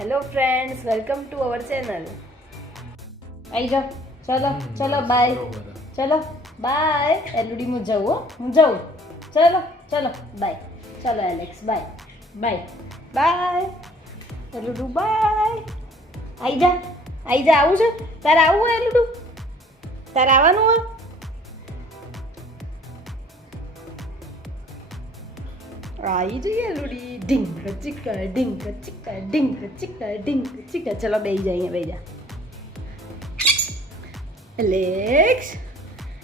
Hello friends, welcome to our channel. आई जाओ, चलो चलो बाय, चलो बाय। एलुडी मुझ जाओ, मुझ जाओ, चलो चलो बाय, चलो एलेक्स बाय बाय बाय, एलुडू बाय। आई जा, आई जा, आવું છે તારે? આવું હોય એલુડુ? તારે આવવાનું હોય? आई जाइए एलुडी। डिंग चिक्का डिंग चिक्का डिंग चिक्का डिंग चिक्का। चलो बैठ जाइए, बैठ जा। एलेक्स,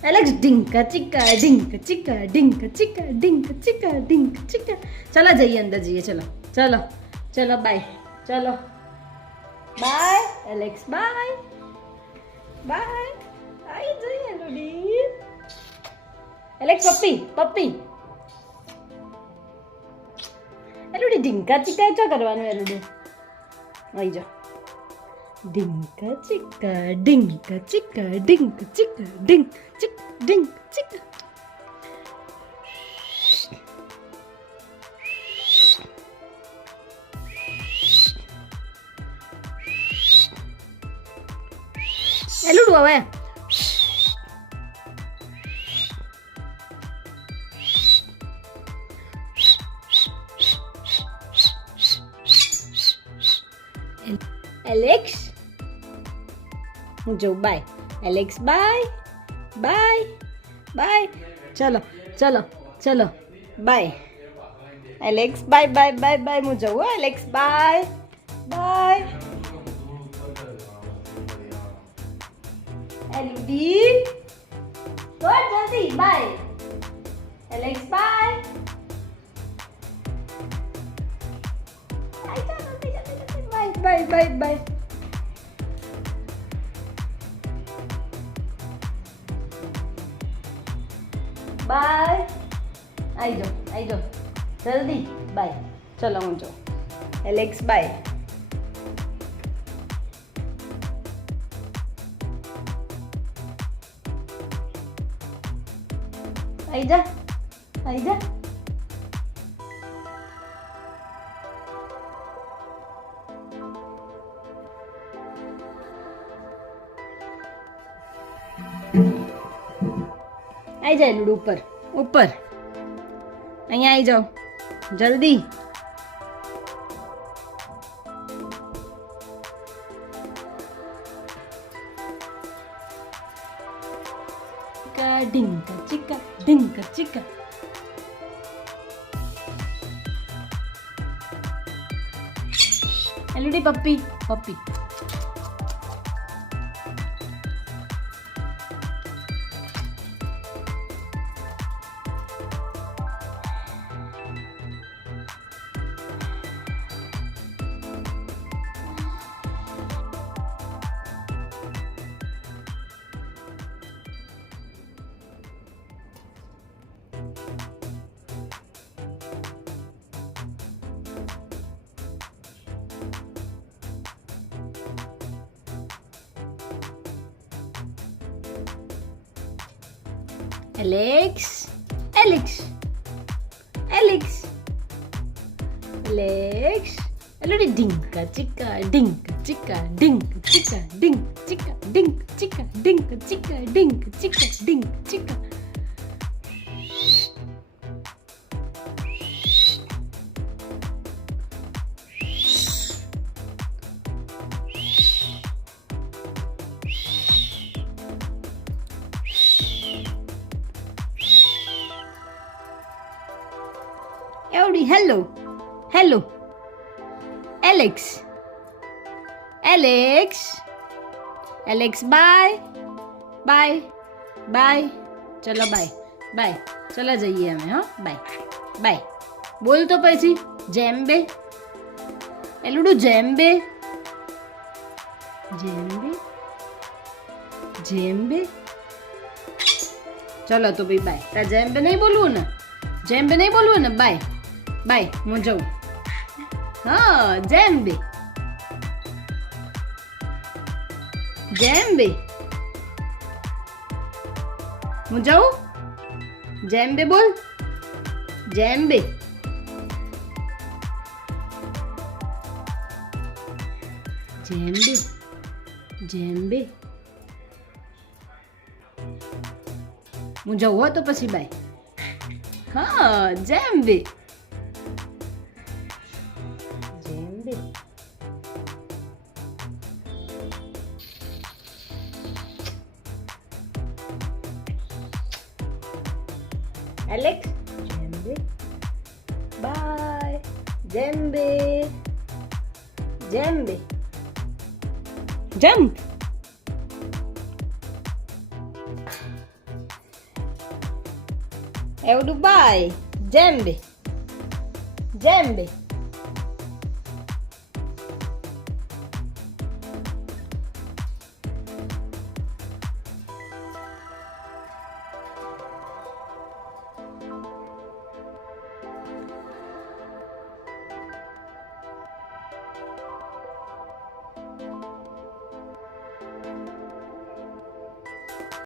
एलेक्स डिंका चिक्का डिंक चिक्का डिंक चिक्का डिंक चिक्का डिंक चिक्का। चलो जाइए, अंदर जाइए। चलो चलो चलो बाय, चलो बाय एलेक्स, बाय बाय। आई जाइए एलुडी। एलेक्स पप्पी पप्पी। एलुडी ढींका चिक्का क्या करवानो? एलुडी आई जा। ढींका चिक्का डिंक चिक्का डिंक चिक्का डिंक चिक डिंक चिक्का। एलुडू हवे एलेक्स मुझे bye. Alex bye bye bye. चलो चलो चलो bye Alex, bye bye bye bye. मुझे हुआ एलेक्स बाय बाय। एलुडी तो जल्दी bye. Alex bye. Bye bye bye. Bye. आई जाओ जल्दी बाय। चलो मुझे एलेक्स बाय। आई जा, आई जा। आई जाए लूडू ऊपर ऊपर। અહીંયા आई जाओ जल्दी। डिंका चिक्का डिंका चिक्का। एलुडी पप्पी पप्पी। Alex, Alex, Alex, Alex. एलुडी डिंका चिक्का डिंक चिक्का डिंक चिक्का डिंक चिक्का डिंक चिक्का डिंक चिक्का डिंक चिक्का डिंक चिक्का। एवडी hello hello Alex, Alex, Alex bye bye bye. चलो बाय बाय। चला जाइए हमें। हाँ बाय बाय। बोल तो पैसी जैम्बे। एलुडू जैम्बे जैम्बे जैम्बे। चलो तो भाई बाय। तार जैम्बे नहीं बोलू ना, जैम्बे नहीं बोलू ना। बाय बाय मैं जाऊँ। हाँ जैम्बे जैम्बे मैं जाऊँ। जैम्बे बोल, जैम्बे। jayambe, jayambe. હું જાઉં હો તો પછી બાય. હા, jayambe, jayambe. Alex, jayambe. Bye, jayambe, jayambe. Jump. Aeludi bye, jayambe, jayambe.